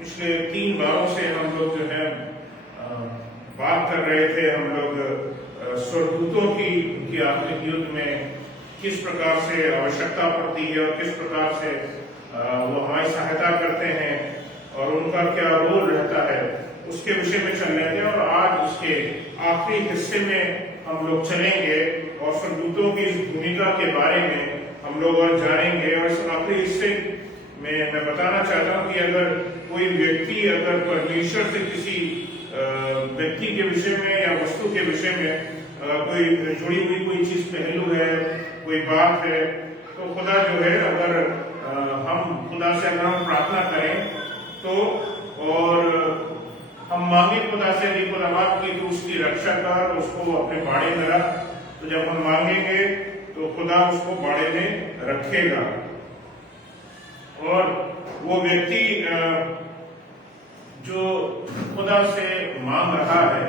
पिछले 3 बारों से हम लोग जो है बात कर रहे थे। हम लोग स्वर्गदूतों की उनकी आत्मिक युद्ध में किस प्रकार से आवश्यकता पड़ती है और किस प्रकार से वो हमारी सहायता करते हैं और उनका क्या रोल रहता है, उसके विषय में चल रहे थे। और आज उसके आखिरी हिस्से में हम लोग चलेंगे और स्वर्गदूतों की इस भूमिका के बारे में हम लोग और जानेंगे। और इस आखिरी हिस्से में मैं बताना चाहता हूँ कि अगर कोई व्यक्ति अगर परमेश्वर से किसी व्यक्ति के विषय में या वस्तु के विषय में कोई जुड़ी हुई कोई चीज पहलू है, कोई बात है, तो खुदा जो है अगर हम खुदा से अगर हम प्रार्थना करें तो और हम मांगे खुदा से कि खुदा बात की तो उसकी रक्षा कर, उसको अपने बाड़े में रख, तो जब हम मांगेंगे तो खुदा उसको बाड़े में रखेगा। और वो व्यक्ति जो खुदा से मांग रहा है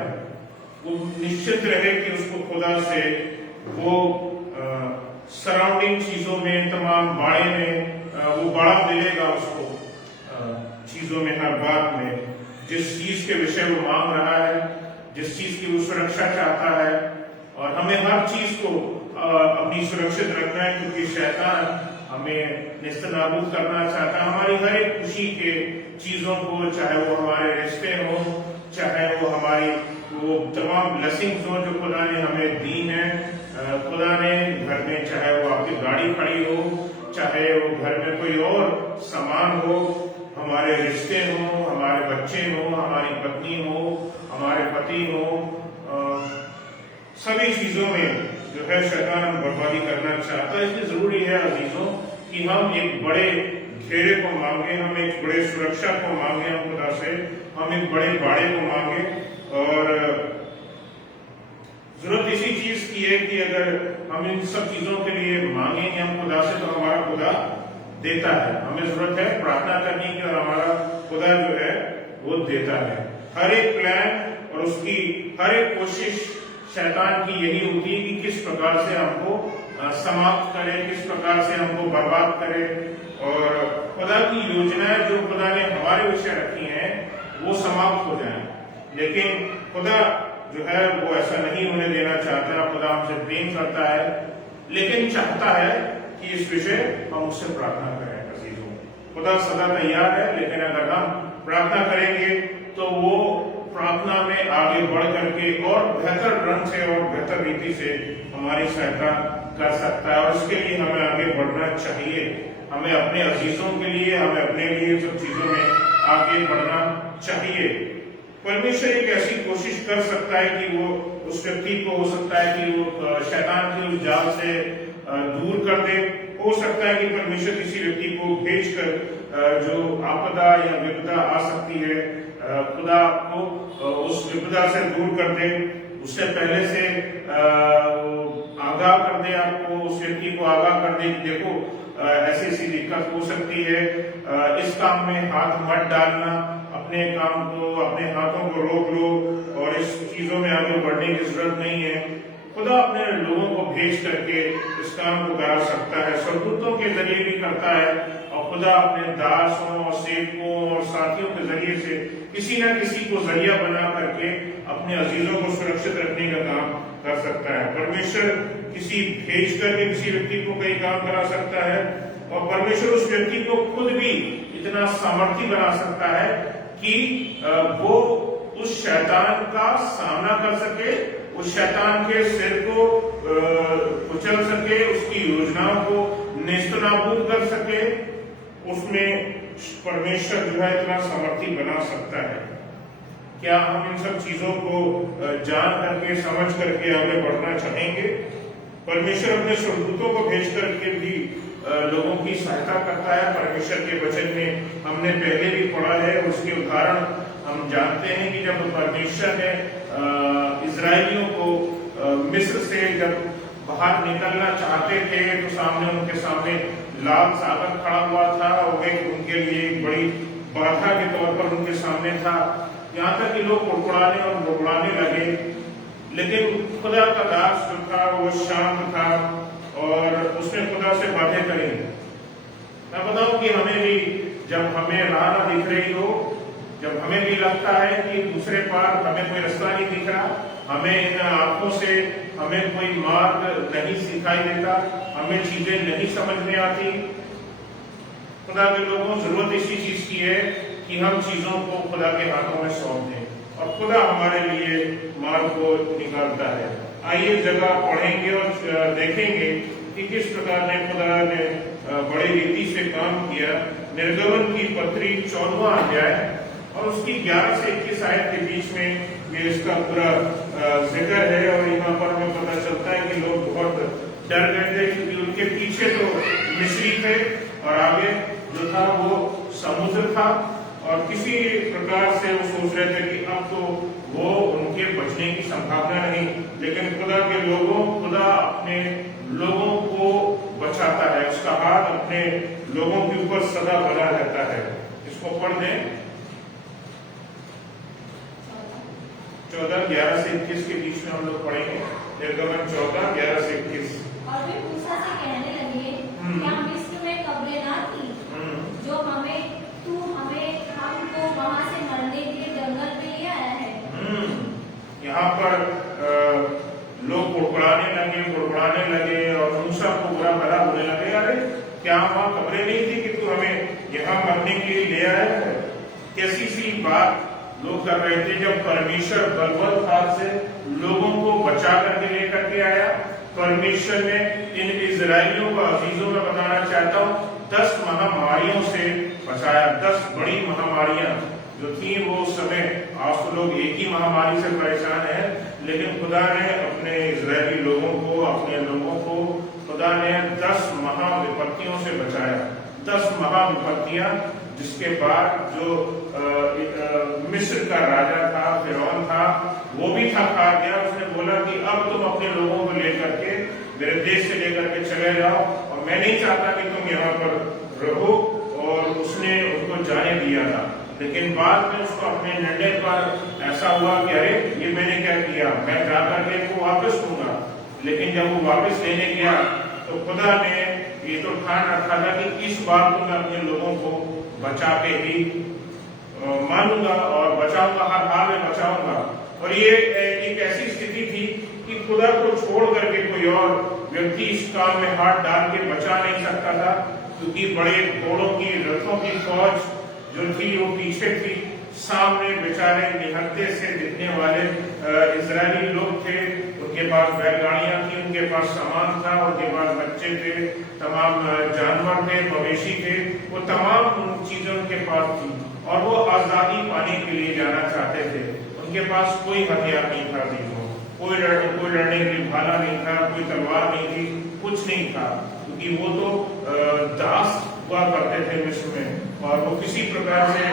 वो निश्चित रहे कि उसको खुदा से वो सराउंडिंग चीजों में, तमाम बाड़े में वो बाड़ा मिलेगा उसको, चीजों में, हर बात में, जिस चीज के विषय वो मांग रहा है, जिस चीज की वो सुरक्षा चाहता है। और हमें हर चीज को अपनी सुरक्षित रखना है, क्योंकि शैतान हमें निस्तनाबूद करना चाहता है। हमारी हर एक खुशी के चीजों को, चाहे वो हमारे रिश्ते हो, चाहे वो हमारी वो तमाम ब्लेसिंग्स हो जो खुदा ने हमें दी हैं। खुदा ने घर में, चाहे वो आपकी गाड़ी खड़ी हो, चाहे वो घर में कोई और सामान हो, हमारे रिश्ते हो, हमारे बच्चे हो, हमारी पत्नी हो, हमारे पति हो, सभी चीजों में जो है शैतान हम बर्बादी करना चाहता है। इसलिए जरूरी है अजीजों कि हम एक बड़े घेरे को मांगे, हम एक बड़े सुरक्षा को मांगे, हम खुदा से हम एक बड़े बाड़े को मांगे। और जरूरत इसी चीज की है कि अगर हम इन सब चीजों के लिए मांगेंगे हम खुदा से, तो हमारा खुदा देता है। हमें जरूरत है प्रार्थना करने की और हमारा खुदा जो है वो देता है। हर एक प्लान और उसकी हर एक कोशिश शैतान की यही होती है कि किस प्रकार से हमको समाप्त करे, किस प्रकार से हमको बर्बाद करे। और खुदा की योजनाएं जो खुदा ने हमारे विषय रखी हैं वो समाप्त हो जाए, लेकिन खुदा जो है वो ऐसा नहीं होने देना चाहता। खुदा हमसे प्रेम करता है, लेकिन चाहता है कि इस विषय हम उससे प्रार्थना करें। अजीजों, खुदा सदा तैयार है, लेकिन अगर हम प्रार्थना करेंगे तो वो प्रार्थना में आगे बढ़ करके और बेहतर ढंग से और बेहतर रीति से हमारी सहायता कर सकता है। और इसके लिए हमें आगे बढ़ना चाहिए। हमें अपने अजीजों के लिए, हमें अपने लिए सब चीजों में आगे बढ़ना चाहिए। परमेश्वर एक ऐसी कोशिश कर सकता है कि वो उस व्यक्ति को, हो सकता है कि वो शैतान के उस जाल से दूर कर दे। हो सकता है कि परमेश्वर किसी व्यक्ति को भेजकर जो आपदा या विपदा आ सकती है, खुदा आपको उस विपदा से दूर कर दे, उससे पहले से आगाह कर दे, आपको उस व्यक्ति को आगाह कर दे कि देखो ऐसी ऐसी दिक्कत हो सकती है, इस काम में हाथ मत डालना, अपने काम को, अपने हाथों को रोक लो और इस चीजों में आगे बढ़ने की जरूरत नहीं है। खुदा अपने लोगों को भेज करके इस काम को करा सकता है, स्वर्गदूतों के जरिए भी करता है, और खुदा अपने दासों और सेवकों और साथियों के जरिए से किसी न किसी को जरिया बना करके अपने अजीजों को सुरक्षित रखने का काम कर सकता है। परमेश्वर किसी भेज करके किसी व्यक्ति को कई काम करा सकता है, और परमेश्वर उस व्यक्ति को खुद भी इतना सामर्थ्य बना सकता है कि वो उस शैतान का सामना कर सके, उस शैतान के सिर को कुचल सके, उसकी योजनाओं को नेस्तनाबूद कर सके। उसमें परमेश्वर जो है इतना सामर्थ्य बना सकता है। क्या हम इन सब चीजों को जान करके, समझ करके आगे बढ़ना चाहेंगे? परमेश्वर अपने स्वर्गदूतों को भेज करके भी लोगों की सहायता करता है। परमेश्वर के वचन में हमने पहले भी पढ़ा है, उसके उदाहरण हम जानते हैं कि जब परमेश्वर ने इजरायलियों को मिस्र से जब बाहर निकलना चाहते थे, तो सामने उनके सामने लाल सागर खड़ा हुआ था और एक उनके लिए एक बड़ी बाधा के तौर पर उनके सामने था। यहाँ तक कि लोग कुड़कुड़ाने और बुड़बुड़ाने लगे, लेकिन खुदा का दास जो था वो शांत था और उसने खुदा से बातें करी। मैं बताऊं कि हमें भी जब हमें राह न दिख रही हो जब हमें भी लगता है कि दूसरे पार हमें कोई रास्ता नहीं दिख रहा, हमें इन आंखों से हमें कोई मार्ग नहीं दिखाई देता, हमें चीजें नहीं समझ में आती, खुदा के लोगों जरूरत इसी चीज की है कि हम चीजों को खुदा के हाथों में सौंप दें और खुदा हमारे लिए मार्ग को निकालता है। आइए जगह पढ़ेंगे और देखेंगे कि किस प्रकार ने खुदा ने बड़े रीति से काम किया। निर्गमन की पत्री 14वां अध्याय और उसकी 11 से 21 आयत के बीच में ये इसका पूरा जिक्र है। और यहाँ पर हमें पता चलता है कि लोग बहुत डर गए थे क्योंकि उनके पीछे तो मिस्री थे और आगे जो था वो समुद्र था और किसी प्रकार से वो सोच रहे थे कि अब तो वो उनके बचने की संभावना नहीं। लेकिन खुदा के लोगों, खुदा अपने लोगों को बचाता है, उसका हाथ अपने लोगों के ऊपर सदा बना रहता है। इसको पढ़ दें 14:11 से 21 के बीच में हम लोग पढ़ेंगे। निर्गमन 14:11 से 21। और वे मूसा से कहने लगे, क्या मिस्र में कब्रें ना थी जो हमको वहां से मरने के लिए जंगल में ले आया है? यहाँ पर लोग बुड़बुड़ाने लगे और मूसा को बुरा भला बोलने लगे, अरे क्या वहाँ कब्रें नहीं थी कि तू हमें यहाँ मरने के लिए ले आया है? कैसी सी बात लोग कर रहे थे जब परमेश्वर बलवंत हाथ से लोगों को बचा करके लेकर के आया। परमेश्वर ने इन इजराइलियों को अजीजों में बताना चाहता हूँ 10 महामारियों से बचाया। 10 बड़ी महामारियां जो थी वो उस समय, आज तो लोग एक ही महामारी से परेशान है, लेकिन खुदा ने अपने इजरायली लोगों को, अपने लोगों को खुदा ने 10 महाविपत्तियों से बचाया। 10 महाविपत्तियां जिसके बाद जो मिस्र का राजा था, फिरौन था, वो भी थक हार गया। उसने बोला कि अब तुम अपने लोगों को लेकर के मेरे देश से लेकर के चले जाओ और मैं नहीं चाहता कि तुम यहाँ पर रहो। और उसने उनको जाने दिया था, लेकिन बाद में उसको अपने निर्णय पर ऐसा हुआ कि अरे ये मैंने क्या किया, मैं जाकर के इनको वापस दूंगा। लेकिन जब वो वापस लेने गया तो खुदा ने ये तो ठान रखा था कि इस बार तो मैं अपने लोगों को बचा के ही मानूंगा और बचाऊंगा, हर हाल में बचाऊंगा। और ये एक ऐसी स्थिति थी कि खुदा को छोड़ करके कोई और व्यक्ति इस काम में हाथ डाल के बचा नहीं सकता था, क्योंकि बड़े घोड़ों की, रथों की फौज जो थी वो पीछे थी। सामने बेचारे निहत्थे से दिखने वाले इजरायली लोग थे, उनके पास बैलगाड़ियां थी, उनके पास सामान था, उनके पास बच्चे थे, तमाम जानवर थे, मवेशी थे, वो तमाम चीजें उनके पास थी और वो आजादी पाने के लिए जाना चाहते थे। उनके पास कोई हथियार नहीं था, कोई लड़ने के लिए भाला नहीं था, कोई तलवार नहीं थी, कुछ नहीं था, क्योंकि वो तो दास हुआ करते थे मिस्र में और वो किसी प्रकार से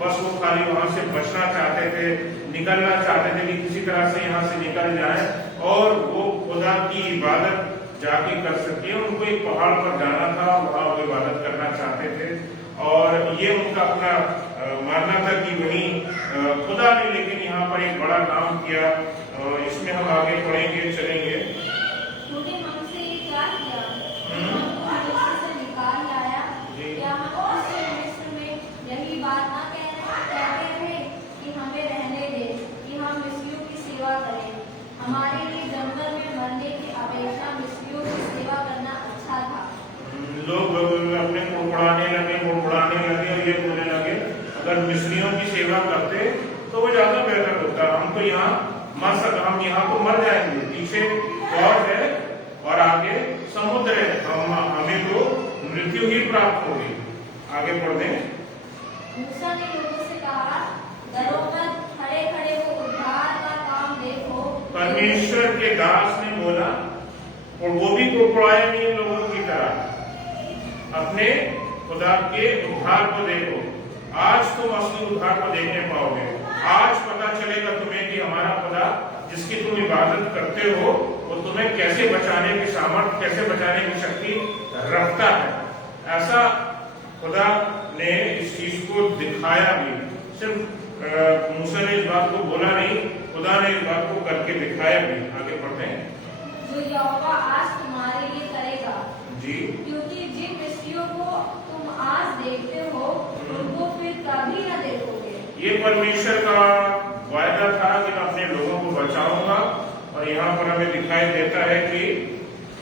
बस वो खाली वहां से बचना चाहते थे, निकलना चाहते थे कि किसी तरह से यहाँ से निकल जाए और वो खुदा की इबादत जाके कर सके। उनको एक पहाड़ पर जाना था, वहां वो इबादत करना चाहते थे और ये उनका अपना मानना था कि वहीं खुदा ने लेकिन यहाँ पर एक बड़ा काम किया। इसमें हम आगे पढ़ेंगे, चलेंगे। तूने हमसे ये क्या किया? हमको मिस्र से निकाल लाया। क्या हम उससे मिस्र में यही बात ना कहते रहे कि हमें रहने दे, कि हम मिस्रियों की सेवा करें? हमारे लिए जंगल में मरने की अपेक्षा मिस्रियों की सेवा करना अच्छा था। लोग अपने बुड़बुड़ाने लगे और ये बोलने लगे अगर मिस्रियों की सेवा करते तो वो ज्यादा बेहतर होता। हम तो यहाँ हम यहाँ तो मर जाएंगे, पीछे फौज है और आगे समुद्र है, हमें तो मृत्यु ही प्राप्त होगी। आगे पढ़ दें। मूसा ने लोगों से कहा, डरो मत, खड़े खड़े वो उद्धार का काम देखो। परमेश्वर के दास ने बोला और वो भी कुड़कुड़ाया नहीं लोगों की तरह, अपने खुदा के उद्धार को देखो। आज तुम असली उद्धार को देखने पाओगे। आज पता चलेगा तुम्हें कि हमारा खुदा जिसकी तुम इबादत करते हो वो तुम्हें कैसे बचाने की सामर्थ्य, कैसे बचाने की शक्ति रखता है। ऐसा खुदा ने इस चीज को दिखाया भी। सिर्फ मूसा ने इस बात को बोला नहीं, खुदा ने इस बात को करके दिखाया भी। आगे पढ़ते हैं। जो यहोवा आज तुम्हारे लिए करेगा जी, क्योंकि जिन मिस्रियों को तुम आज देखते हो उनको फिर कभी न देखोगे। ये परमेश्वर का वायदा था कि मैं अपने लोगों को बचाऊंगा। और यहाँ पर हमें दिखाई देता है कि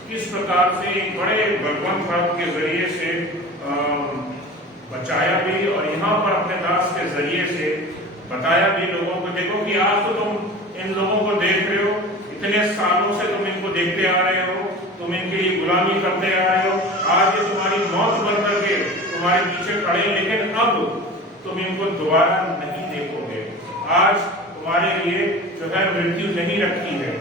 किस प्रकार से एक बड़े बलवंत हाथ के जरिए से बचाया भी, और यहाँ पर अपने दास के जरिए से बताया भी लोगों को। देखो कि आज तो तुम इन लोगों को देख रहे हो, इतने सालों से तुम इनको देखते आ रहे हो, तुम इनके लिए गुलामी करते आ रहे हो, आज ये तुम्हारी मौत बन करके तुम्हारे पीछे खड़े, लेकिन अब तुम इनको दोबारा नहीं देखोगे। आज तुम्हारे लिए जो है मृत्यु नहीं रखी है,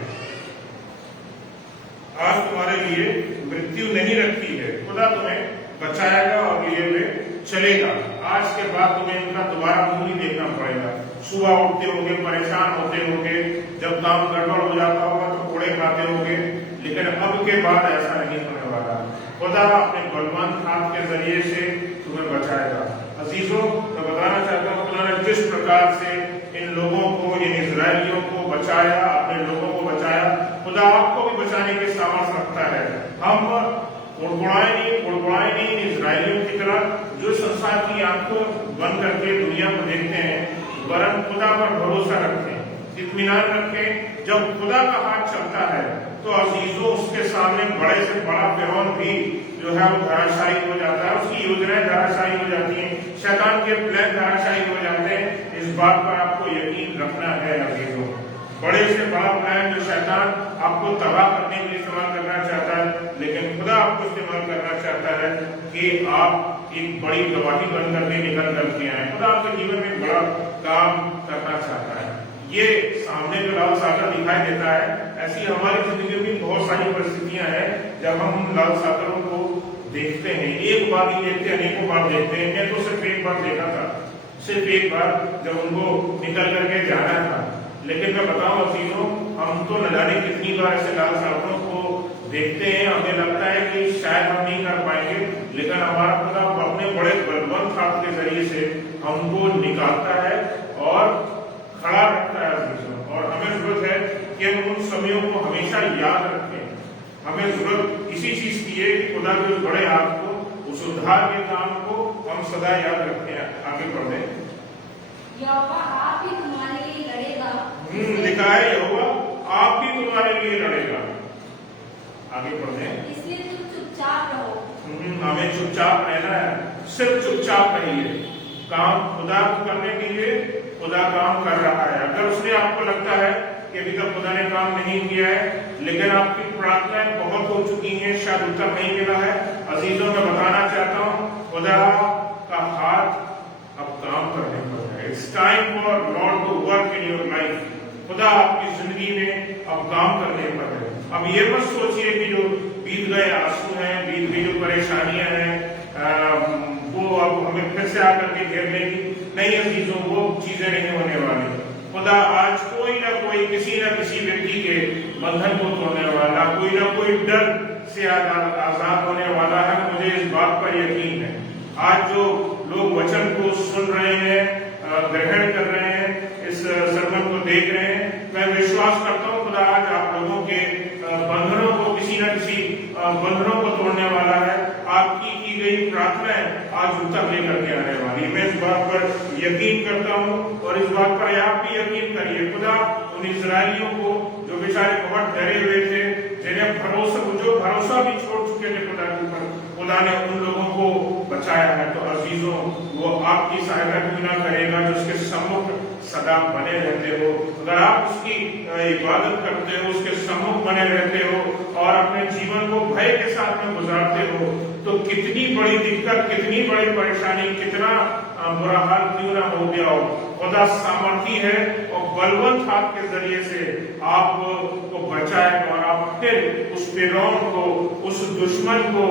आज तुम्हारे लिए मृत्यु नहीं रखी है। खुदा तुम्हें बचाएगा और लिए हुए चलेगा। आज के बाद तुम्हें इनका दोबारा मुंह नहीं देखना पड़ेगा। सुबह उठते होगे, परेशान होते होगे, जब काम गड़बड़ हो जाता होगा तो कोड़े खाते होगे, लेकिन अब के बाद ऐसा नहीं होने वाला। खुदा अपने बलवंत हाथ के जरिए से तुम्हें बचाएगा। अजीजों, मैं बताना चाहता हूँ खुदा ने जिस प्रकार से इन लोगों को, इन इजरायलियों को बचाया, अपने लोगों को बचाया, खुदा आपको भी बचाने के सामर्थ्य रखता है। हम उड़गुड़ाए नहीं इन इजरायलियों की तरह जो संसार की आंखों बंद करके दुनिया को देखते हैं, वरन खुदा पर भरोसा रखें, इत्मीनान रखें। जब खुदा का हाथ चलता है तो अजीजों उसके सामने बड़े से बड़ा फिरौन भी जो है वो धराशायी हो जाता है, उसकी योजनाएं धराशायी हो जाती हैं, शैतान के प्लान धराशायी हो जाते हैं। इस बात पर आपको यकीन रखना है अजीजों। बड़े से बड़ा प्लान जो शैतान आपको तबाह करने के लिए इस्तेमाल करना चाहता है, लेकिन खुदा आपको इस्तेमाल करना चाहता है कि आप एक बड़ी गवाही बनकर के निकल करके आए। खुदा आपके जीवन में बड़ा काम करना चाहता है। ये सामने जो लाल सागर दिखाई देता है, ऐसी हमारी जिंदगी में बहुत सारी परिस्थितियां हैं जब हम लाल सागरों को देखते हैं। एक बार नहीं देखते, अनेकों बार देखते हैं। मैं तो सिर्फ एक बार देखा था, सिर्फ एक बार जब उनको निकल करके जाना था। लेकिन मैं बताऊं अजीजों, हम तो न जाने कितनी बार ऐसे लाल सागरों को देखते हैं, हमें लगता है कि शायद हम नहीं कर पाएंगे, लेकिन हमारा खुदा अपने बड़े बलवंत हाथ के जरिए से हमको निकालता है और खड़ा रखता है अजीजों। और हमें जरूरत है कि हम उन समयों को हमेशा याद रखें। हमें जरूरत इसी चीज की है कि खुदा के उस बड़े हाथ को, उस उद्धार के काम को हम सदा याद रखें। आगे बढ़े। यहोवा आप ही तुम्हारे लिए लड़ेगा। लिखा है यहोवा आप ही तुम्हारे लिए लड़ेगा। आगे बढ़े। इसलिए तुम चुपचाप रहो। हमें चुपचाप रहना है, सिर्फ चुपचाप रहिए। काम खुदा को करने के लिए खुदा काम कर रहा है। अगर उसने आपको लगता है कि अभी तक खुदा ने काम नहीं किया है, लेकिन आपकी प्रार्थनाएं बहुत हो चुकी हैं, शायद उत्तर नहीं मिला है, अजीजों मैं बताना चाहता हूँ खुदा का हाथ अब काम करने पर है। It's time for Lord to work in your life. खुदा आपकी जिंदगी में अब काम करने पर है। अब ये मत सोचिए कि जो बीत गए आंसू हैं, बीत गई जो परेशानियां हैं वो अब हमें फिर से आकर के घेर लेगी। नहीं अजीजों, वो चीजें नहीं होने वाली। खुदा आज कोई ना कोई, किसी न किसी व्यक्ति के बंधन को तोड़ने वाला, कोई ना कोई डर से आजाद होने वाला है। मुझे इस बात पर यकीन है। आज जो लोग वचन को सुन रहे हैं, ग्रहण कर रहे हैं, इस सरमन को देख रहे हैं, मैं विश्वास करता हूँ खुदा आज आप लोगों के बंधनों को, किसी न किसी बंधनों को तोड़ने वाला है। आपकी की गई प्रार्थनाएं आज उत्तर लेकर के आने वाली। मैं इस बात पर यकीन करता हूँ और इस बात पर आप भी यकीन करिए। खुदा उन इजरायलियों को जो बेचारे बहुत डरे हुए थे, जिन्हें जो भरोसा भी छोड़ चुके थे खुदा के ऊपर, खुदा ने उन लोगों को बचाया है। तो अजीजों, वो आपकी सहायता क्यों ना करेगा जो उसके सम्मुख सदा बने रहते हो। अगर आप उसकी इबादत करते हो, उसके सम्मुख बने रहते हो और अपने जीवन को भय के साथ में गुजारते हो, तो कितनी बड़ी दिक्कत, कितनी बड़ी परेशानी, कितना बुरा हाल क्यों ना हो गया हो, खुदा सामर्थी है और बलवंत हाथ के जरिए से आपको बचाएगा और आप फिर उस फिरौन को, उस दुश्मन को,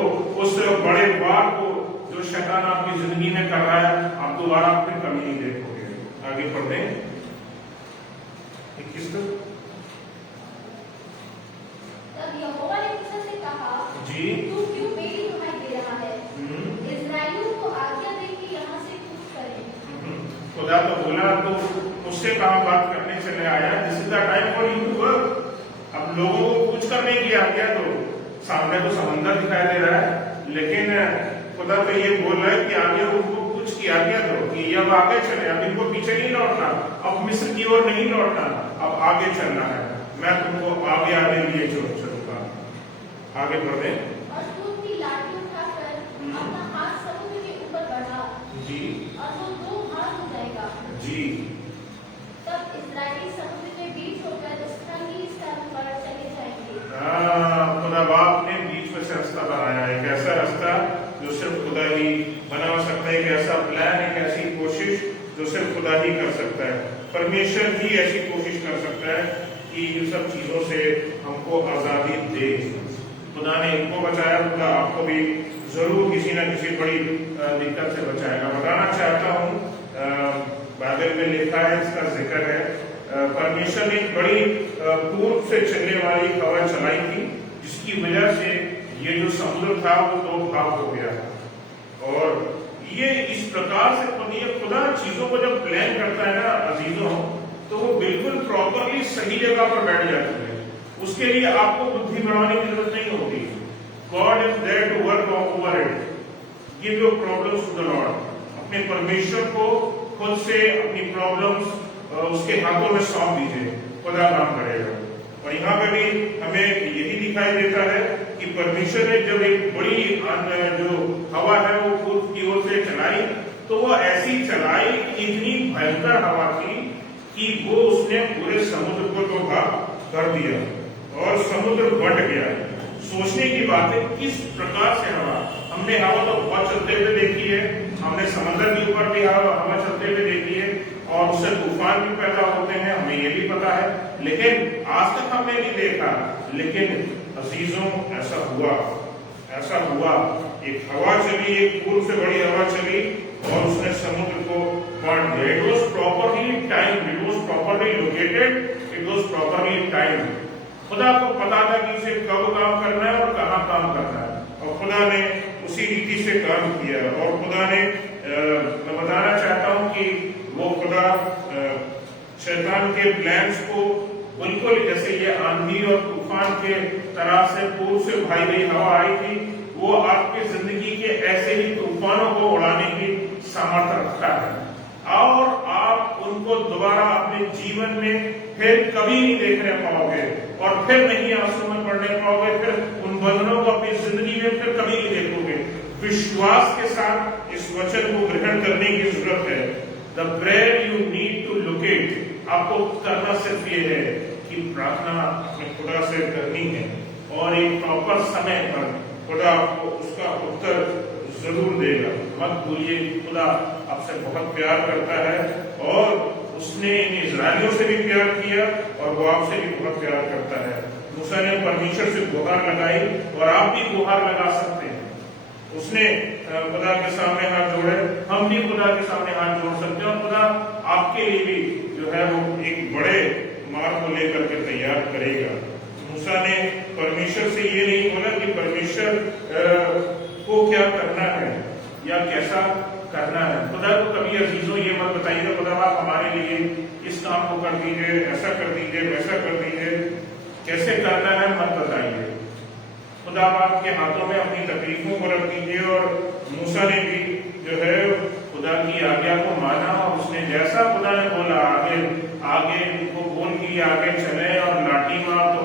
उस बड़े वार को जो शैतान आपकी जिंदगी में कर रहा है, आप दोबारा फिर कभी नहीं देखोगे। आगे पढ़ते हैं 21। तब यहोवा ने मूसा से कहा, जी, तू क्यों मेरी दुहाई दे रहा है? इस्राएलियों को आज्ञा दे कि यहाँ से कूच करें। खुदा तो बोला, तो उससे कहाँ बात करने चले आया? This is the time for you to work. अब लोगों को कूच करने की आज्ञा दो। सामने तो समंदर दिखाई दे रहा है, लेकिन खुदा तो ये बोल रहा है कि आगे उनको कुछ की आज्ञा दो कि अब आगे चले, अब इनको पीछे नहीं लौटना, अब मिस्र की ओर नहीं लौटना, अब आगे चलना है, मैं तुमको आगे आगे लिए चलूंगा। आगे बढ़े। और तू अपनी लाठी उठाकर अपना हाथ समुद्र के ऊपर बढ़ा जी और वो 2 भाग हो जाएगा। जी। तब इस्राएली समुद्र के बीच होकर स्थल पर चले जाएंगे। खुदा बाप ने बीच में से रास्ता बनाया, एक ऐसा रास्ता जो सिर्फ खुदा ही बना सकता है, एक ऐसा प्लान, एक ऐसी कोशिश जो सिर्फ खुदा ही कर सकता है। परमेश्वर ही ऐसी कोशिश कर सकता है कि इन सब चीजों से हमको आजादी दे। खुदा ने इनको बचाया, खुदा आपको भी जरूर किसी न किसी बड़ी दिक्कत से बचाएगा। बताना चाहता हूँ, बाइबल में लिखा है, इसका जिक्र है, परमेश्वर ने एक बड़ी पूर्व से चलने वाली हवा चलाई थी, जिसकी वजह से ये जो समुद्र था वो 2 भाग हो गया। और ये इस प्रकार से खुदा चीजों को जब प्लान करता है ना अजीजों, तो वो बिल्कुल प्रॉपरली सही जगह पर बैठ जाती है। उसके लिए आपको बुद्धि बढ़ाने की जरूरत नहीं होती। God is there to work over it. Give your problems to the Lord. अपने परमेश्वर को खुद से अपनी प्रॉब्लम्स उसके हाथों में सौंप दीजिए, खुदा काम करेगा। और यहाँ पे भी हमें यही दिखाई देता है कि परमेश्वर ने जब एक बड़ी जो हवा है वो पूर्व की ओर से चलाई, तो वो ऐसी चलाई, इतनी भयंकर हवा थी कि वो उसने पूरे समुद्र को 2 भाग कर दिया और समुद्र बंट गया। सोचने की बात है किस प्रकार से हवा, हमने हवा तो बहुत चलते हुए देखी है, हमने समंदर के ऊपर भी हवा चलते हुए देखी है और उससे तूफान भी पैदा होते हैं, हमें ये भी पता है, लेकिन आज तक हमने नहीं देखा। लेकिन अजीजों ऐसा हुआ, एक हवा चली, एक पूर्व से बड़ी हवा चली और उसने समुद्र को बांट दिया। It was properly time, it was properly located, it was properly time. खुदा को पता था कि उसे कब काम करना है और कहाँ काम करना है, और खुदा ने उसी रीति से काम किया। और खुदा ने मैं बताना चाहता हूँ कि वो खुदा शैतान के प्लान्स को बिल्कुल, जैसे ये आंधी और तूफान के तरह से पूर्व से भाई गई हवा आई थी, वो आपकी जिंदगी के ऐसे ही तूफानों को उड़ाने की सामर्थ्य रखता है और आप उनको दोबारा अपने जीवन में फिर कभी नहीं देखने पाओगे और फिर नहीं आंसू में पड़ने पाओगे, फिर उन बंधनों को अपनी जिंदगी में फिर कभी नहीं देखोगे। विश्वास के साथ इस वचन को ग्रहण करने की जरूरत है। The prayer you need to locate, आपको करना सिर्फ ये है कि प्रार्थना अपने खुदा से करनी है और एक प्रॉपर समय पर खुदा आपको उसका उत्तर जरूर देगा। मत भूलिए, खुदा आपसे बहुत प्यार करता है और उसने इन इजरायलियों से भी प्यार किया और वो आपसे भी बहुत प्यार करता है। मूसा ने परमेश्वर से गुहार लगाई और आप भी गुहार लगा सकते हैं। उसने खुदा के सामने हाथ जोड़े, हम भी खुदा के सामने हाथ जोड़ सकते हैं और खुदा आपके लिए भी जो है वो एक बड़े मार्ग को लेकर के तैयार करेगा। मूसा ने परमेश्वर से ये नहीं बोला कि परमेश्वर को क्या करना है या कैसा करना है। खुदा को कभी अजीजों ये मत बताइए खुदा आप हमारे लिए इस काम को कर दीजिए, ऐसा कर दीजिए, वैसा कर दीजिए, कैसे करना है मत बताइए। खुदा आपके हाथों में अपनी तकलीफों को रख दीजिए। और मूसा ने भी जो है खुदा की आज्ञा को माना और उसने जैसा खुदा ने बोला आगे उनको बोल कि आगे चले और लाठी मार, तो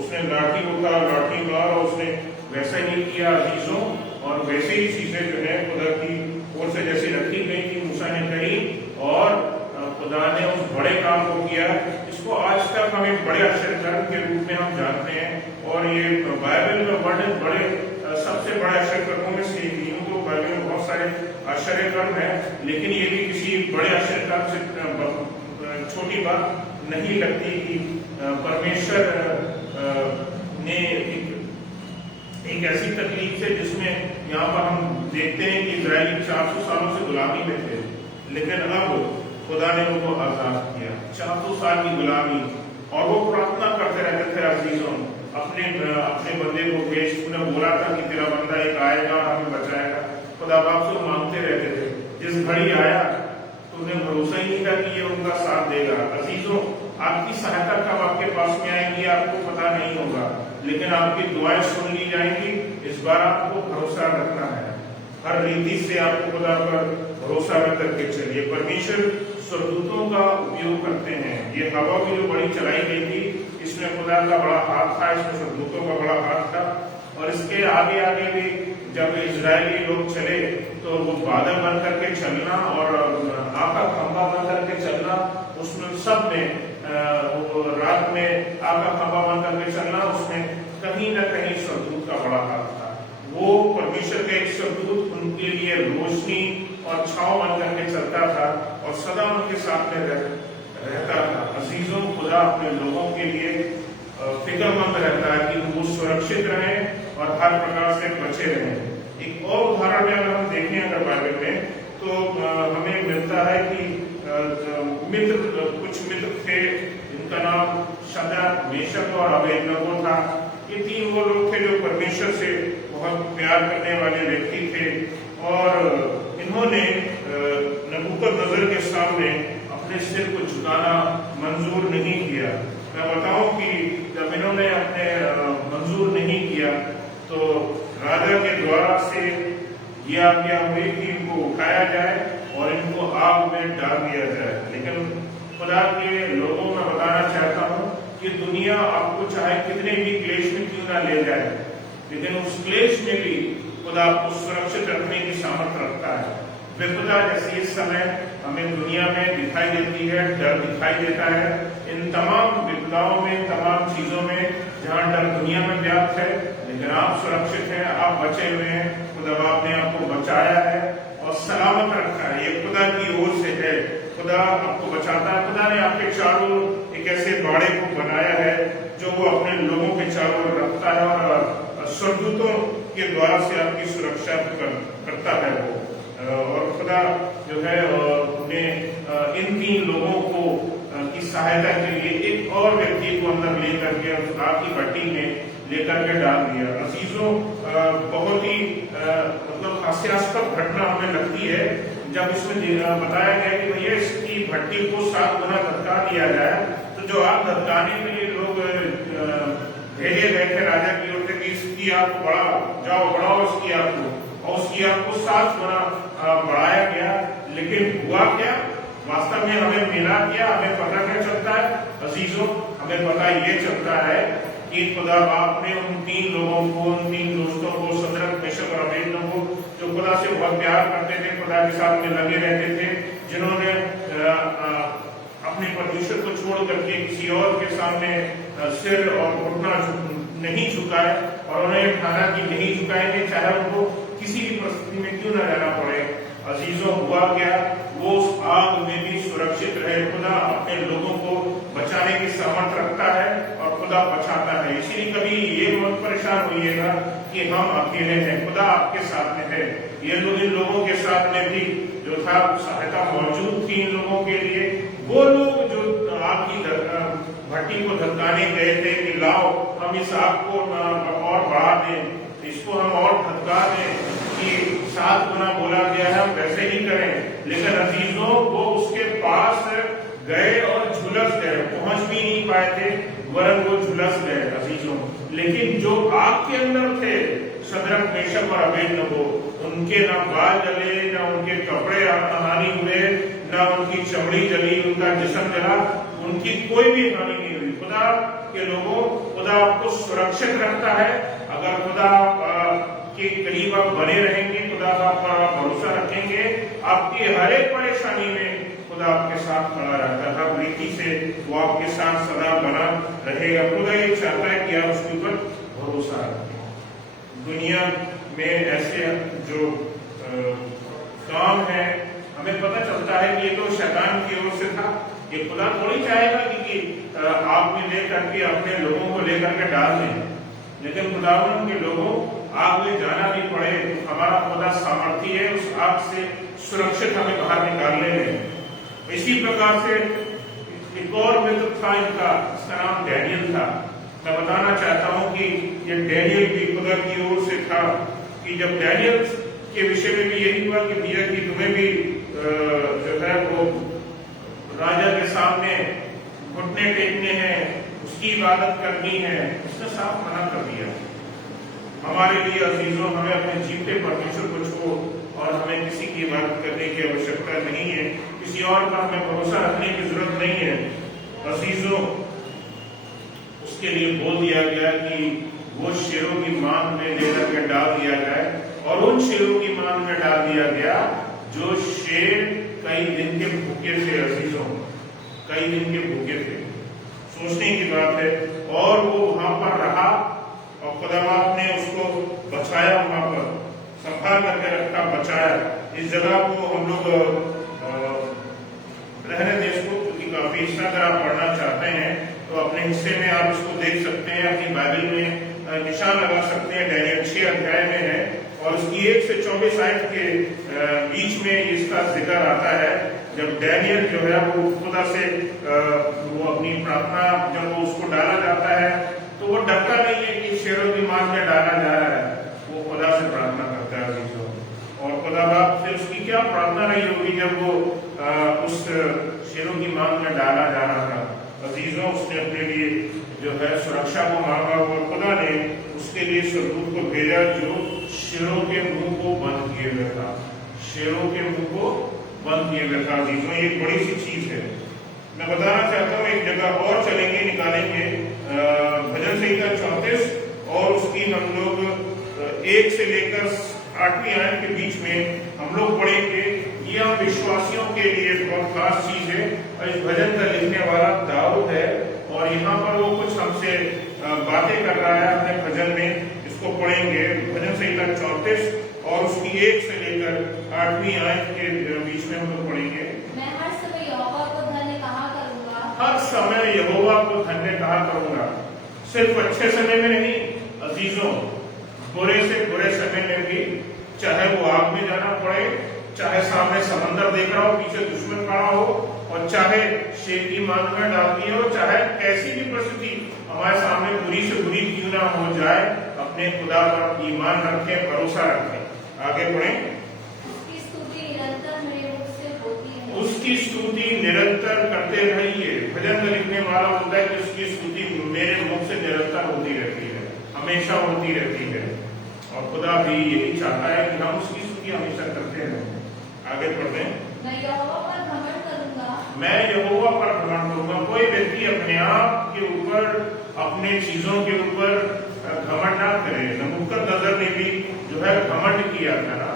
उसने लाठी उठा, लाठी मार और उसने वैसा ही किया अजीजों। और वैसे ही चीजें जो है खुदा की ओर से जैसी रखी गई थी मूसा ने कही और खुदा ने उस बड़े काम को किया। इसको आज तक हम एक बड़े आश्चर्य के रूप में हम जानते हैं और ये बाइबल में वर्णित बड़े सबसे बड़े आश्चर्यों में से एक नहीं, तो बाइबल में बहुत सारे आश्चर्यक्रम है, लेकिन ये भी किसी बड़े आश्चर्यक्रम से छोटी बात नहीं लगती कि परमेश्वर ने एक ऐसी तकलीफ से जिसमें यहाँ पर हम देखते हैं कि इजरायली 400 सालों से गुलामी में थे, लेकिन अब खुदा ने उनको आजाद किया। 400 साल की गुलामी और वो प्रार्थना करते रहते थे अजीजों, अपने बंदे को भेज, तूने बोला था कि तेरा बंदा एक आएगा और हमें बचाएगा। खुदा बाप से मांगते रहते थे, जिस घड़ी आया तूने भरोसा ही नहीं था कि ये उनका साथ देगा। अजीजों आपकी सहायता कब आपके पास में आएगी आपको पता नहीं होगा, लेकिन आपकी दुआएं सुन ली जाएंगी। इस बार आपको भरोसा रखना है, हर रीति से आपको खुदा पर भरोसा रख करके चलिए। परमेश्वर स्वर्गदूतों का उपयोग करते हैं। ये हवा भी जो बड़ी चलाई गई थी, इसमें खुदा का बड़ा हाथ था, इसमें स्वर्गदूतों का बड़ा हाथ था। और इसके आगे आगे भी जब इजरायली लोग चले तो वो बादल बन करके चलना और आग का खंभा बन करके चलना, उसमें सब में रात में आग का खंभा बन करके चलना, उसमें कहीं न कहीं स्वर्गदूत का बड़ा हाथ था। वो परमेश्वर का एक स्वर्गदूत उनके लिए रोशनी और छांव बन करके चलता था और सदा उनके साथ में रहता था। अजीजों, खुदा अपने लोगों के लिए फिक्रमंद रहता है कि वो सुरक्षित रहें और हर प्रकार से बचे रहें। एक और उदाहरण में अगर हम देखें अगर बाइबल में, तो हमें मिलता है कि कुछ मित्र थे, इनका नाम शद्रक, मेशक और अबेदनगो था। ये तीन वो लोग थे जो परमेश्वर से बहुत प्यार करने वाले व्यक्ति थे और इन्होंने नबूकदनेस्सर के सामने अपने सिर को झुकाना मंजूर नहीं किया। मैं बताऊं कि जब इन्होंने अपने मंजूर नहीं किया तो राजा के द्वारा से यह आज्ञा हुई कि इनको उठाया जाए और इनको आग में डाल दिया जाए। लेकिन खुदा के लोगों में बताना चाहता हूँ कि दुनिया आपको चाहे कितने भी क्लेश में क्यों ना ले जाए, लेकिन उस क्लेश में भी खुदा आपको सुरक्षित रखने की सामर्थ्य रखता है। विपदा जैसी इस समय हमें दुनिया में दिखाई देती है, डर दिखाई देता है। इन तमाम विपदाओं में, तमाम चीजों में जहाँ डर दुनिया में व्याप्त है, लेकिन आप सुरक्षित हैं, आप बचे हुए हैं। खुदा ने आपको बचाया है और सलामत रखा है। ये खुदा की ओर से है, खुदा आपको बचाता है। खुदा ने आपके चारों एक ऐसे बाड़े को बनाया है जो वो अपने लोगों के चारों ओर रखता है और स्वर्गदूतों के द्वारा से आपकी सुरक्षा करता है वो। और खुदा जो है ने इन तीन लोगों को की सहायता के लिए एक और व्यक्ति को अंदर लेकर के आग की भट्टी में लेकर के डाल दिया। अजीजों, बहुत ही मतलब हास्यास्पद घटना हमें लगती है जब इसमें बताया गया कि भैया इसकी भट्टी को 7 गुना धक्का दिया जाए। तो जो आग धक्काने के लिए लोग भेजे गए थे राजा की ओर से कि इसकी आग बढ़ाओ इसकी आग को, और उसकी आग को 7 गुना बढ़ाया गया। लेकिन हुआ क्या? वास्तव में हमें मिला क्या? हमें पता क्या चलता है अजीजों? हमें पता ये चलता है कि खुदा बाप ने उन तीन लोगों को, उन तीन दोस्तों को, शद्रक, मेशक और अबेदनगो, जो खुदा से बहुत प्यार करते थे, खुदा के साथ में लगे रहते थे, जिन्होंने अपने परमेश्वर को छोड़ करके किसी और के सामने सिर और घुटना नहीं झुकाए और उन्हें ठाना कि नहीं झुकाएंगे चाहे उनको किसी भी परिस्थिति में क्यों न रहना पड़े। अजीजों, हुआ क्या? वो उस आग में भी सुरक्षित रहे। खुदा अपने लोगों को बचाने की सामर्थ्य रखता है और खुदा बचाता है। इसीलिए कभी ये मत परेशान होइएगा कि हम अकेले हैं, खुदा आपके साथ में है। ये लोग इन लोगों के साथ में भी जो था सहायता मौजूद थी इन लोगों के लिए। वो लोग जो आग की भट्टी को धक्काने गए थे कि लाओ हम इस आग को और बढ़ा दें, इसको हम और धक्का दें कि 7 गुना बोला गया है, हम वैसे ही करें। लेकिन अजीजों, वो उसके पास गए और झुलस गए, पहुंच भी नहीं पाए थे, वरन वो झुलस गए अजीजों। लेकिन जो आग के अंदर थे, शद्रक, मेशक और अबेदनगो, उनके ना बाल जले, ना उनके कपड़े हानि हुए, ना उनकी चमड़ी जली, उनका जिस्म जला, उनकी कोई भी हानि नहीं हुई। खुदा के लोगों, खुदा आपको सुरक्षित रखता है। अगर खुदा के करीब आप बने रहेंगे, खुदा पर आप भरोसा रखेंगे, आपकी हर एक परेशानी में खुदा आपके साथ खड़ा रहता है। हर रीति से वो आपके साथ सदा बना रहेगा। खुदा ये चाहता है कि आप उसके ऊपर भरोसा रखें। दुनिया में ऐसे जो काम है, हमें पता चलता है कि ये तो शैतान की ओर से था। ये खुदा थोड़ी चाहेगा कि आग में लेकर के अपने लोगों को लेकर के डाल दें, लेकिन खुदावन के लोगों आग में जाना भी पड़े तो हमारा खुदा सामर्थी है उस आग से सुरक्षित हमें बाहर निकालने में। इसी प्रकार से एक और मित्र था इनका, इसका नाम डैनियल था। मैं बताना चाहता हूं कि ये डैनियल भी खुदा की ओर से था कि जब डैनियल के विषय में भी यही हुआ कि भैया कि तुम्हें भी जो है वो राजा के सामने घुटने टेकने हैं, उसकी इबादत करनी है, उसने साफ मना कर दिया। हमारे लिए अजीजों, हमें अपने जीवते परमेश्वर को छोड़ और और हमें किसी की इबादत करने की आवश्यकता नहीं है, किसी और पर हमें भरोसा रखने की जरूरत नहीं है। अजीजों, उसके लिए बोल दिया गया कि वो शेरों की मान में लेकर के डाल दिया जाए, और उन शेरों की मान में डाल दिया गया जो शेर कई दिन के भूखे थे। अजीजों, कई दिन के भूखे थे। सोचने की बात है। और वो वहां पर रहा और खुदा बाप ने उसको बचाया, वहां पर संभाल करके रखा, बचाया। इस जगह को हम लोग रहने दें इसको, क्योंकि काफी इसका अगर आप पढ़ना चाहते हैं तो अपने हिस्से में आप इसको देख सकते हैं, अपनी बाइबल में निशान लगा सकते हैं। डैनियल 6 अध्याय में है और उसकी 1 से 24 आयत के बीच में इसका जिक्र आता है। जब डैनियल जो है वो खुदा से वो अपनी प्रार्थना, जब वो उसको डाला जाता है तो वो डरता नहीं है कि शेरों की मान में डाला जा रहा है, वो खुदा से प्रार्थना करता है। और खुदा बाप से उसकी क्या प्रार्थना रही होगी जब वो उस शेरों की मान में डाला जा रहा था। अजीजों, उसने अपने लिए जो है सुरक्षा को मांगा और खुदा ने उसके लिए स्वर्गदूत को भेजा जो शेरों के मुंह को बंद किए हुए था। शेरों के मुंह को बंद किए हुए था। अजीजों, ये एक बड़ी सी चीज है। मैं बताना चाहता हूँ, एक जगह और चलेंगे, निकालेंगे भजन संहिता 34 और उसकी हम लोग 1 से लेकर 8वीं आयत के बीच में हम लोग पढ़ेंगे। ये हम विश्वासियों के लिए बहुत खास चीज है। और इस भजन का लिखने वाला दाऊद है और यहाँ पर वो कुछ हमसे बातें कर रहा है अपने भजन में। इसको पढ़ेंगे, भजन संहिता 34 और उसकी 1 से लेकर 8वीं आयत के बीच में हम लोग पढ़ेंगे। मैं हर समय यहोवा को धन्य कहा करूंगा। हर समय यहोवा को धन्य कहा करूंगा। सिर्फ अच्छे समय में नहीं अजीजों, बुरे से बुरे समय में भी, चाहे वो आग में जाना पड़े, चाहे सामने समंदर देख रहा हो, पीछे दुश्मन खड़ा हो, और चाहे शेर की मान में डालती हो, चाहे कैसी भी परिस्थिति हमारे सामने बुरी से बुरी क्यों ना हो जाए, अपने खुदा पर ईमान रखें, भरोसा रखें। आगे बढ़ें। उसकी स्तुति निरंतर मेरे मुख से होती है। उसकी स्तुति निरंतर करते रहिए। भजन का लिखने वाला होता है कि उसकी स्तुति मेरे मुख से निरंतर होती रहती है, हमेशा होती रहती है। और खुदा भी यही चाहता है कि हम उसकी स्तुति हमेशा करते रहें। आगे पढ़ते हैं। मैं यहोवा पर घमंड करूंगा। मैं यहोवा पर घमंड करूंगा। कोई व्यक्ति अपने आप के ऊपर, अपने चीजों के ऊपर घमंड ना करे। नबूकदनेस्सर ने भी जो है घमंड किया था ना,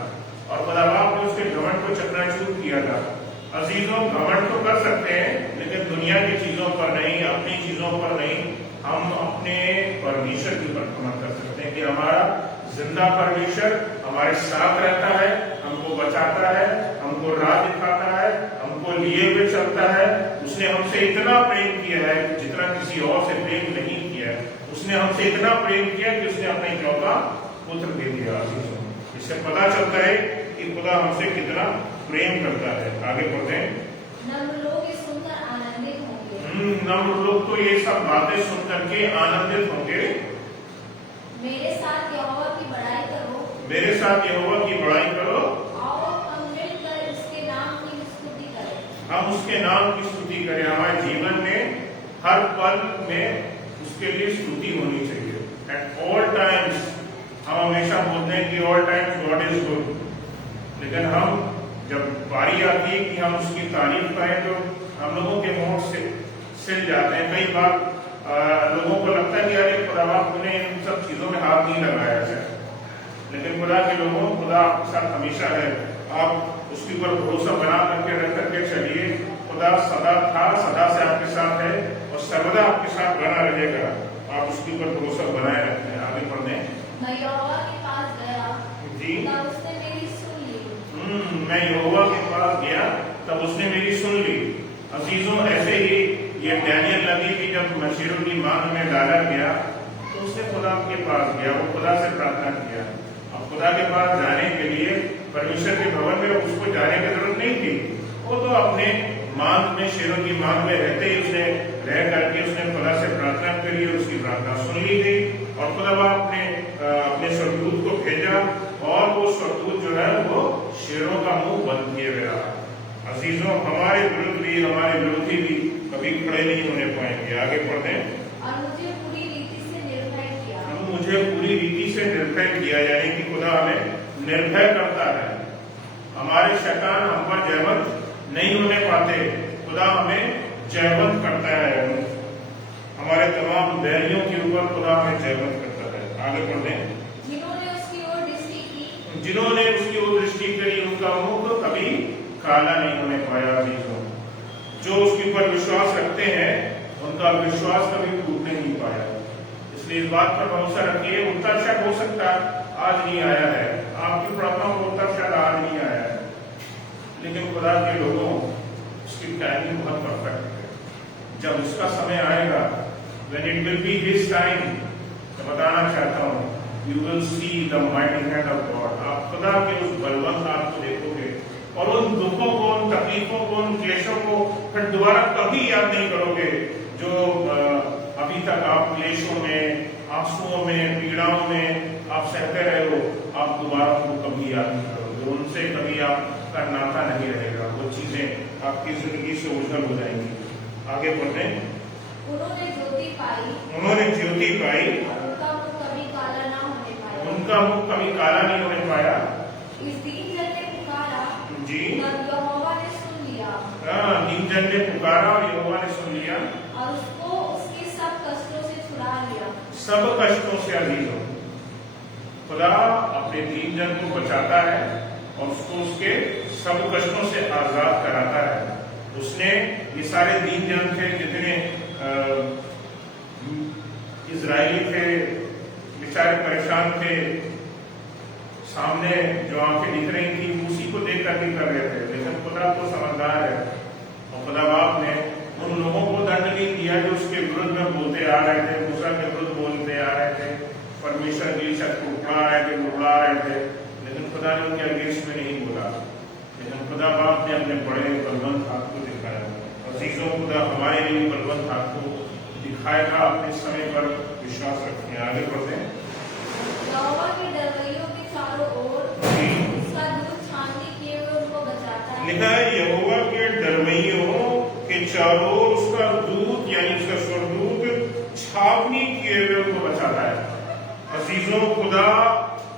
और खुदा बाप ने उसके घमंड को चकनाचूर किया था। अजीजों, घमंड तो कर सकते हैं लेकिन दुनिया की चीजों पर नहीं, अपनी चीजों पर नहीं। हम अपने परमेश्वर के ऊपर घमंड कर सकते हैं कि हमारा जिंदा परमेश्वर हमारे साथ रहता है, हमको बचाता है, हमको राह दिखाता है, हमको लिए हुए चलता है। उसने हमसे इतना प्रेम किया है जितना किसी और से प्रेम नहीं किया है। उसने हमसे इतना प्रेम किया कि उसने अपना इकलौता पुत्र दे दिया। इससे पता चलता है कि खुदा हमसे कितना प्रेम करता है। आगे बढ़ते हैं। नम्र लोग ये सुनकर आनंदित होंगे। नम्र लोग तो ये सब बातें सुन करके आनंदित होंगे। मेरे साथ यहोवा की बड़ाई करो। मेरे साथ यहोवा की बड़ाई करो। आओ हम मिलकर उसके नाम की स्तुति करें। हम उसके नाम की स्तुति करें। हमारे जीवन में हर पल में उसके लिए स्तुति होनी चाहिए। At all times. हम हमेशा बोलते हैं कि all times God is good, लेकिन हम जब बारी आती है कि हम उसकी तारीफ करें तो हम लोगों के मुंह से सिल जाते हैं। कई बार लोगों को लगता है कि अरे खुदा ने इन सब चीजों में हाथ नहीं लगाया है, लेकिन खुदा के लोगों, खुदा आपके साथ हमेशा है। आप उसके ऊपर भरोसा बना करके रख करके चलिए। खुदा सदा था, सदा से आपके साथ है और सर्वदा आपके साथ बना रहेगा। आप उसके ऊपर भरोसा बनाए रखें। आगे बढ़ने। मैं यहोवा के पास गया जी, तब उसने मेरी सुन ली। मैं यहोवा के पास गया तब उसने मेरी सुन ली। अजीजों, ऐसे ही ये डैनियल नबी की जब मशीरों की मान में डाला गया तो उसने खुदा के पास गया, वो खुदा से प्रार्थना किया। अब खुदा के पास जाने के लिए परमेश्वर के भवन में उसको जाने की जरूरत नहीं थी। वो तो अपने मान में, शेरों की मान में रहते ही उसने रह करके उसने खुदा से प्रार्थना करी और उसकी प्रार्थना सुन ली गई। और खुदा बाप ने अपने स्वर्गदूत को भेजा और वो स्वर्गदूत जो है वो शेरों का मुंह बंद किए हुए रहा। अजीजों, हमारे विरुद्ध भी, हमारे विरोधी भी कभी खड़े नहीं होने पाएंगे। आगे बढ़ते हैं। और मुझे पूरी रीति से निर्भय किया। मुझे पूरी रीति से निर्भय किया, यानी कि खुदा हमें निर्भय करता है। हमारे शैतान हम पर जयवंत नहीं होने पाते। खुदा हमें जयवंत करता है, हमारे तमाम बैरियों के ऊपर खुदा हमें जयवंत करता है। आगे बढ़ते हैं। जिन्होंने उसकी ओर दृष्टि की, जिन्होंने उसकी ओर दृष्टि करी उनका मुख कभी काला नहीं होने पाया। जो उसके ऊपर विश्वास रखते हैं उनका विश्वास कभी टूटने नहीं पाया। इसलिए इस बात पर भरोसा रखिए। उत्तर शायद हो सकता आज नहीं आया है, आपकी प्रार्थनाओं का उत्तर शायद आज नहीं आया है, लेकिन खुदा के लोगों उसकी टाइमिंग बहुत परफेक्ट है। जब उसका समय आएगा, when it will be his time, मैं बताना चाहता हूँ, you will see the mighty hand of God। आप खुदा के उस बलवंत हाथ को देखोगे और उन दुखों को, उन तकलीफों को, उन क्लेशों को फिर दोबारा कभी याद नहीं करोगे। जो अभी तक आप क्लेशों में, आंसुओं में, पीड़ाओं में आप सहते रहे हो, आप दोबारा उनको कभी याद नहीं करोगे। उनसे कभी आपका नाता नहीं रहेगा। वो चीजें आपकी जिंदगी से ओझल हो जाएंगी। आगे बढ़ते। उन्होंने ज्योति पाई, उन्होंने ज्योति पाई, उनका मुख कभी काला ना होने पाया। उनका मुख कभी काला नहीं होने पाया। इस दीन जन ने पुकारा, जी, तब यहोवा ने सुन लिया। दीन जन ने पुकारा और यहोवा ने सुन लिया और उसको उसके सब कष्टों से छुड़ा लिया। सब कष्टों से अजीज हो। खुदा अपने दीन जन को बचाता है और उसको उसके सब कष्टों से आजाद कराता है। उसने ये सारे दीन जन थे, जितने इजरायली थे, बेचारे परेशान थे, सामने जो आंखें दिख रही थी उसी को देख कर कर रहे थे, लेकिन खुदा तो समझदार है और खुदा बाप ने उन लोगों को दंड नहीं दिया जो उसके विरुद्ध में बोलते आ रहे थे, मूसा के विरुद्ध बोलते आ रहे थे, परमेश्वर की शक्ति को उड़ा रहे थे, लेकिन खुदा ने उनके अगेंस्ट में नहीं बोला। लेकिन खुदा बाप ने अपने बड़े बलवंत हाथ को दिखाया और चीजों खुदा हमारे लिए बलवंत हाथ को दिखाएगा। अपने समय पर विश्वास रखें। आगे बढ़ते हैं। यहोवा के डरवैयों के चारों ओर उसका दूत छावनी किए हुए उनको बचाता है। लिखा है यहोवा के डरवैयों के चारों ओर उसका दूत यानी उसका स्वर्गदूत छावनी किए हुए उनको बचाता है। अजीजों, खुदा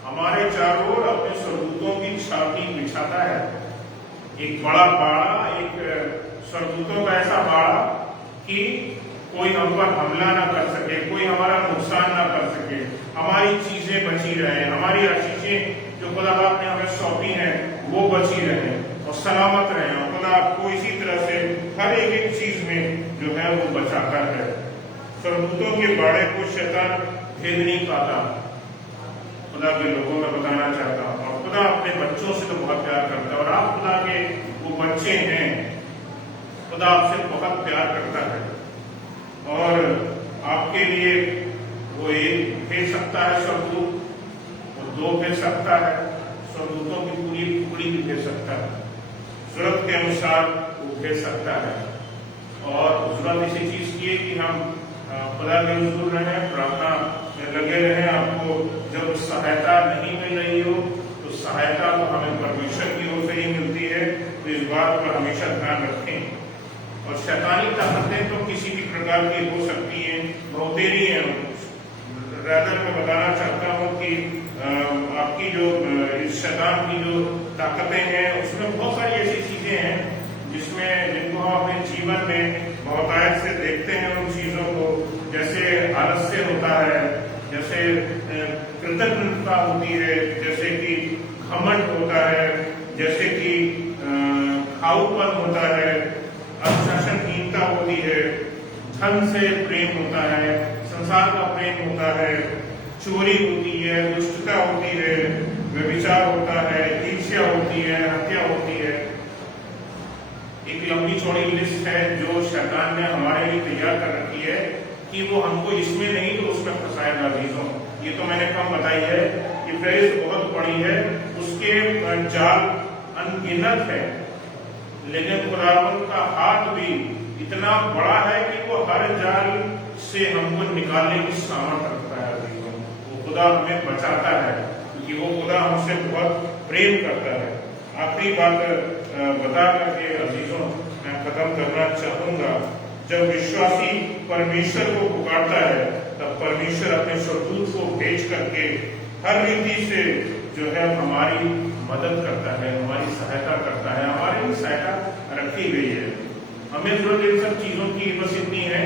हमारे चारों ओर अपने स्वर्गदूतों की छावनी बिछाता है। एक बड़ा बाड़ा, एक स्वर्गदूतों का ऐसा बाड़ा कि कोई हम पर हमला ना कर सके, कोई हमारा नुकसान ना कर सके, हमारी चीजें बची रहे, हमारी आशीषें जो खुदा बाप ने हमें सौंपी हैं वो बची रहे और सलामत रहे। और खुदा आपको इसी तरह से हर एक चीज में जो है वो बचाता है। स्वर्गदूतों के बाड़े को शैतान भेद नहीं पाता। खुदा के लोगों में बताना चाहता हूँ, और खुदा अपने बच्चों से तो बहुत प्यार करता है और आप खुदा के वो बच्चे हैं। खुदा आपसे बहुत प्यार करता है और आपके लिए वो एक भेज सकता है स्वर्गदूत, वो दो भेज सकता है, स्वर्गदूतों की पूरी टुकड़ी भी भेज सकता है, जरूरत के अनुसार वो भेज सकता है। और जरूरत इसी चीज की है कि हम खुदा के हुजूर रहें, प्रार्थना में लगे रहें। आपको जब सहायता नहीं मिल रही हो तो सहायता तो हमें परमेश्वर की ओर से ही मिलती है, तो इस बात पर हमेशा ध्यान रखें। और शैतानी ताकतें तो किसी भी प्रकार की हो सकती हैं, बहुतेरी हैं। रादर मैं बताना चाहता हूँ कि आपकी जो इस शैतान की जो ताकतें हैं उसमें बहुत सारी ऐसी चीजें हैं जिनको हम अपने जीवन में बहुतायत से देखते हैं। उन चीजों को जैसे आलस्य होता है, जैसे कृतज्ञता होती है, जैसे कि घमंड होता है, जैसे कि खाऊपन होता है, अनुशासनहीनता होती है, धन से प्रेम होता है, संसार का प्रेम होता है, चोरी होती है, दुष्टता होती है, व्यभिचार होता है, ईर्ष्या होती है, हत्या होती है। एक लंबी चौड़ी लिस्ट है जो शैतान ने हमारे लिए तैयार कर रखी है कि वो हमको इसमें नहीं तो उसमें फंसाएगा। चीजों ये तो मैंने कम बताई है, ये फ्रेज बहुत बड़ी है, उसके जाल अनगिनत है, लेकिन खुदावंद का हाथ भी इतना बड़ा है कि वो हर जाल से हमको निकालने की सामर्थ रखता है। वो खुदा हमें बचाता है क्योंकि वो खुदा हमसे बहुत प्रेम करता है। आखिरी बात बता करके अजीजों मैं खत्म करना चाहूंगा। जब विश्वासी परमेश्वर को पुकारता है तब परमेश्वर अपने स्वर्गदूत को भेज करके हर रीति से जो है हमारी मदद करता है, हमारी सहायता करता है, हमारे लिए सहायता रखी गई है। हमें जरूरत इन सब चीजों की बस इतनी है,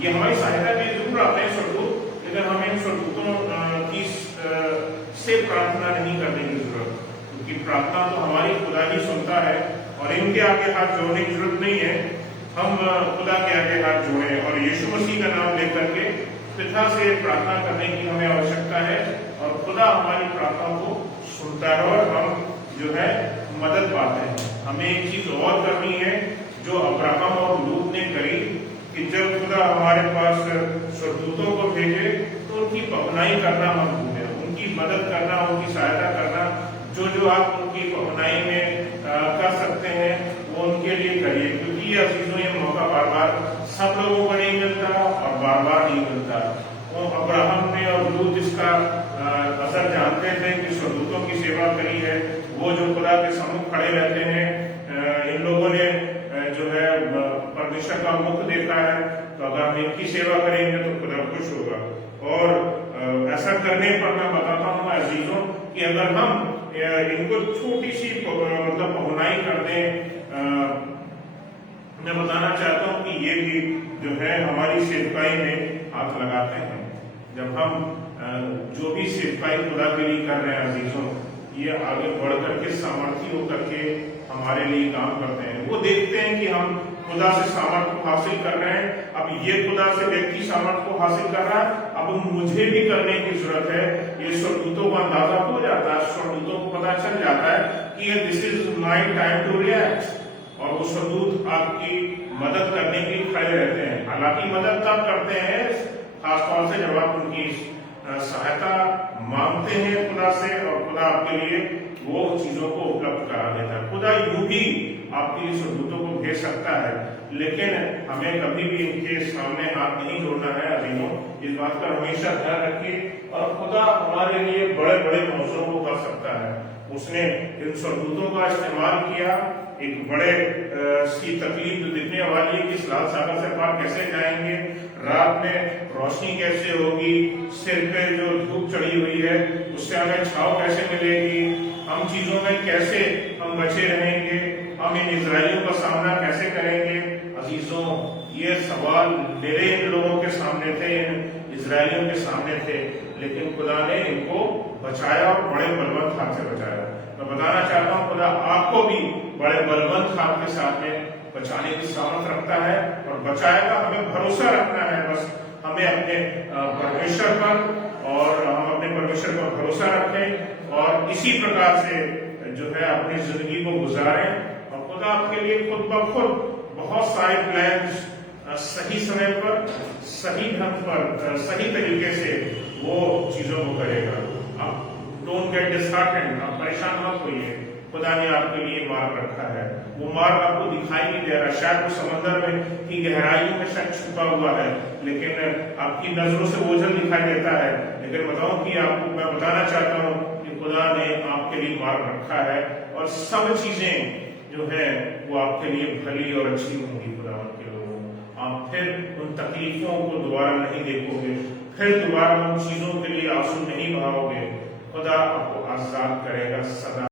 ये हमारी सहायता भी जरूर आते हैं स्वरदूत, लेकिन हमें इन स्वरदूतों की से प्रार्थना नहीं करने की जरूरत, क्योंकि प्रार्थना तो हमारी खुदा ही सुनता है और इनके आगे हाथ जोड़ने की जरूरत नहीं है। हम खुदा के आगे हाथ जोड़े और यीशु मसीह का नाम लेकर के पिता से प्रार्थना करने की हमें आवश्यकता है और खुदा हमारी प्रार्थना को सुनता है और हम जो है मदद पाते हैं। हमें एक चीज और करनी है जो अब्राहम और लूत ने करी, कि जब खुदा हमारे पास स्वर्गदूतों को भेजे तो उनकी पहुनाई करना मत भूलें, उनकी मदद करना, उनकी सहायता करना, जो आप उनकी पहुनाई में कर सकते हैं वो उनके लिए करिए, क्योंकि ये अजीजों ये मौका बार बार सब लोगों को नहीं मिलता और बार बार नहीं मिलता। वो अब्राहम ने और लूत इसका असर जानते थे कि स्वर्गदूतों की सेवा करी है, वो जो खुदा के सम्मुख खड़े रहते हैं, इन लोगों ने जो है परमेश्वर का मुख देखा है, तो अगर हम इनकी सेवा करेंगे तो खुदा खुश होगा। और ऐसा करने पर मैं बताता हूँ अजीजों कि अगर हम इनको छोटी सी मतलब पहुनाई कर दें, मैं बताना चाहता हूँ कि ये भी जो है हमारी सेवकाई में हाथ लगाते हैं। जब हम जो भी सेवकाई खुदा के लिए कर रहे हैं अजीजों, ये आगे बढ़कर के सामर्थ्य होकर के हमारे लिए काम करते हैं। वो देखते हैं कि हम खुदा से सामर्थ्य को हासिल कर रहे हैं, अब ये खुदा से व्यक्ति सामर्थ्य को हासिल कर रहा है, अब मुझे भी करने की जरूरत है। ये स्वर्गदूतों को अंदाजा हो जाता है, स्वर्गदूतों को पता चल जाता है कि this is my time to react, और वो स्वर्गदूत आपकी मदद करने के लिए खड़े रहते हैं। हालांकि मदद तब करते हैं खासतौर से जब आप उनकी सहायता मांगते हैं खुदा से, और खुदा आपके लिए वो चीजों को उपलब्ध करा देता है। खुदा यूं भी आपके लिए स्वर्गदूतों को भेज सकता है, लेकिन हमें कभी भी इनके सामने हाथ नहीं जोड़ना है अजीजों, इस बात का हमेशा ध्यान रखिए। और खुदा हमारे लिए बड़े बड़े मौजों को कर सकता है। उसने इन स्वर्गदूतों का इस्तेमाल किया, एक बड़े सी तकलीफ दिखने वाली है कि इस लाल सागर से पार कैसे जाएंगे, रात में रोशनी कैसे होगी, सिर पे जो धूप चढ़ी हुई है उससे हमें छाव कैसे मिलेगी, हम चीजों में कैसे हम बचे रहेंगे, हम इन इजरायलियों का सामना कैसे करेंगे। अजीजों, ये सवाल मेरे इन लोगों के सामने थे, इन इजरायलियों के सामने थे, लेकिन खुदा ने इनको बचाया और बड़े बलवंत हाथ से बचाया। मैं बताना चाहता हूँ खुदा आपको भी बड़े बलवंत हाथ के साथ में बचाने की सामर्थ रखता है और बचाएगा। हमें भरोसा रखना है, बस हमें अपने परमेश्वर पर, और हम अपने परमेश्वर पर भरोसा रखें और इसी प्रकार से जो है अपनी जिंदगी को गुजारें। और खुदा आपके लिए खुद ब खुद बहुत सारे प्लान्स सही समय पर, सही ढंग पर, सही तरीके से वो चीजों को करेगा। आप डोंट गेट डिसहार्टेंड, आप परेशान मत होइए। खुदा ने आपके लिए मार्ग रखा है, वो मार्ग आपको दिखाई नहीं दे रहा, शायद वो समंदर में की गहराइयों में शायद छुपा हुआ है, लेकिन आपकी नजरों से ओझल दिखाई देता है। लेकिन बताऊं कि आपको मैं बताना चाहता हूँ कि खुदा ने आपके लिए मार्ग रखा है और सब चीजें जो है वो आपके लिए भली और अच्छी होंगी। खुदा के लोगों, आप फिर उन तकलीफों को दोबारा नहीं देखोगे, फिर दोबारा उन चीजों के लिए आंसू नहीं बहाओगे। खुदा आपको आजाद करेगा सदा।